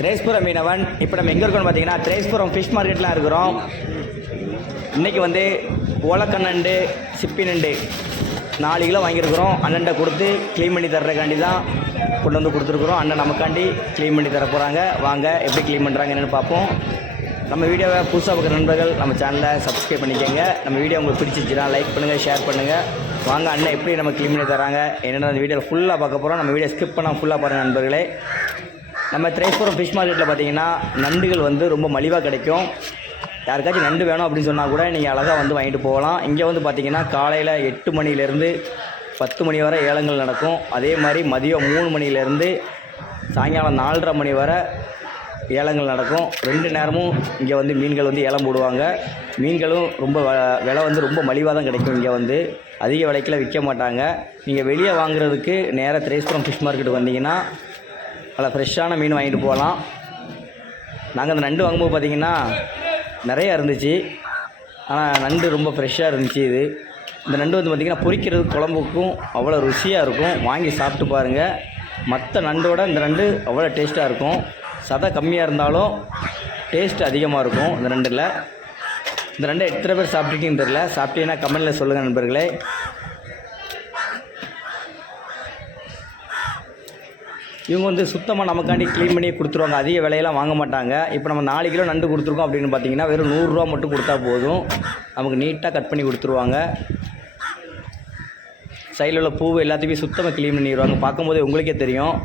திரேஸ்புரம் மீனவன். இப்போ நம்ம எங்கே இருக்கோம்னு பார்த்தீங்கன்னா திரேஸ்புரம் ஃபிஷ் மார்க்கெட்லாம் இருக்கிறோம். இன்றைக்கி வந்து ஓலக்கண்ணண்டு சிப்பி நண்டு 4 கிலோ வாங்கியிருக்கிறோம். அண்ணன்ட்ட கொடுத்து க்ளீன் பண்ணி தர்றதுக்காண்டி தான் கொண்டு வந்து கொடுத்துருக்குறோம். அண்ணன் நமக்காண்டி க்ளீன் பண்ணி தர போகிறாங்க. வாங்க எப்படி க்ளீன் பண்ணுறாங்க என்னென்னு பார்ப்போம். நம்ம வீடியோவை புதுசாக பார்க்குற நண்பர்கள் நம்ம சேனலை சப்ஸ்கிரைப் பண்ணிக்கோங்க. நம்ம வீடியோ உங்களுக்கு பிடிச்சிச்சுன்னா லைக் பண்ணுங்கள், ஷேர் பண்ணுங்கள். வாங்க அண்ணன் எப்படி நம்ம க்ளீன் பண்ணி தராங்க என்னென்ன அந்த வீடியோவில் ஃபுல்லாக பார்க்க போகிறோம். நம்ம வீடியோ ஸ்கிப் பண்ணால் ஃபுல்லாக பாருங்கள் நண்பர்களே. நம்ம திரேஸ்புரம் ஃபிஷ் மார்க்கெட்டில் பார்த்தீங்கன்னா நண்டுகள் வந்து ரொம்ப மலிவாக கிடைக்கும். யாருக்காச்சும் நண்டு வேணும் அப்படின்னு சொன்னால் கூட நீங்கள் அழகாக வந்து வாங்கிட்டு போகலாம். இங்கே வந்து பார்த்திங்கன்னா காலையில் 8 மணிலேருந்து 10 மணி வரை ஏலங்கள் நடக்கும். அதே மாதிரி மதியம் 3 மணிலேருந்து சாயங்காலம் 4:30 மணி வரை ஏலங்கள் நடக்கும். 2 நேரமும் இங்கே வந்து மீன்கள் வந்து ஏலம் போடுவாங்க. மீன்களும் ரொம்ப விலை வந்து ரொம்ப மலிவாக தான் கிடைக்கும். இங்கே வந்து அதிக விலைக்கெல்லாம் விற்க மாட்டாங்க. நீங்கள் வெளியே வாங்குறதுக்கு நேராக திரேஸ்புரம் ஃபிஷ் மார்க்கெட்டுக்கு வந்தீங்கன்னா அதில் ஃப்ரெஷ்ஷான மீன் வாங்கிட்டு போகலாம். நாங்கள் அந்த நண்டு வாங்கும்போது பார்த்திங்கன்னா நிறையா இருந்துச்சு. ஆனால் நண்டு ரொம்ப ஃப்ரெஷ்ஷாக இருந்துச்சு. இந்த நண்டு வந்து பார்த்திங்கன்னா பொரிக்கிறது குழம்புக்கும் அவ்வளோ ருசியாக இருக்கும். வாங்கி சாப்பிட்டு பாருங்கள். மற்ற நண்டோட இந்த நண்டு அவ்வளோ டேஸ்ட்டாக இருக்கும். சதை கம்மியாக இருந்தாலும் டேஸ்ட் அதிகமாக இருக்கும் இந்த நண்டில். இந்த நண்டை எத்தனை பேர் சாப்பிட்டுருக்கீங்கன்னு தெரியல. சாப்பிட்டீங்கன்னா கமெண்டில் சொல்லுங்கள் நண்பர்களே. இவங்க வந்து சுத்தமாக நமக்காண்டி க்ளீன் பண்ணி கொடுத்துருவாங்க. அதிக விலையெல்லாம் வாங்க மாட்டாங்க. இப்போ நம்ம 4 கிலோ நண்டு கொடுத்துருக்கோம் அப்படின்னு பார்த்தீங்கன்னா வெறும் 100 ரூபா மட்டும் கொடுத்தா போதும். நமக்கு நீட்டாக கட் பண்ணி கொடுத்துருவாங்க. சைடில் உள்ள பூவு எல்லாத்தையுமே சுத்தமாக க்ளீன் பண்ணிடுவாங்க. பார்க்கும்போதே உங்களுக்கே தெரியும்.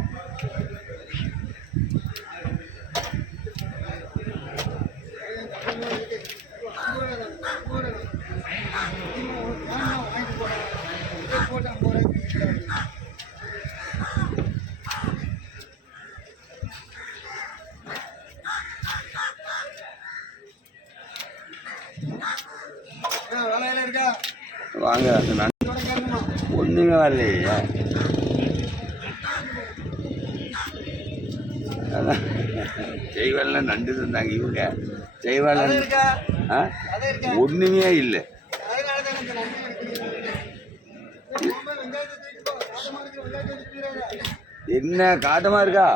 வாங்க ஒன்றுமே வரலையே. செய்வாள் நண்டு தந்தாங்க இவங்க. செய்வாள் ஒன்றுமே இல்லை. என்ன காட்டமாக இருக்கா?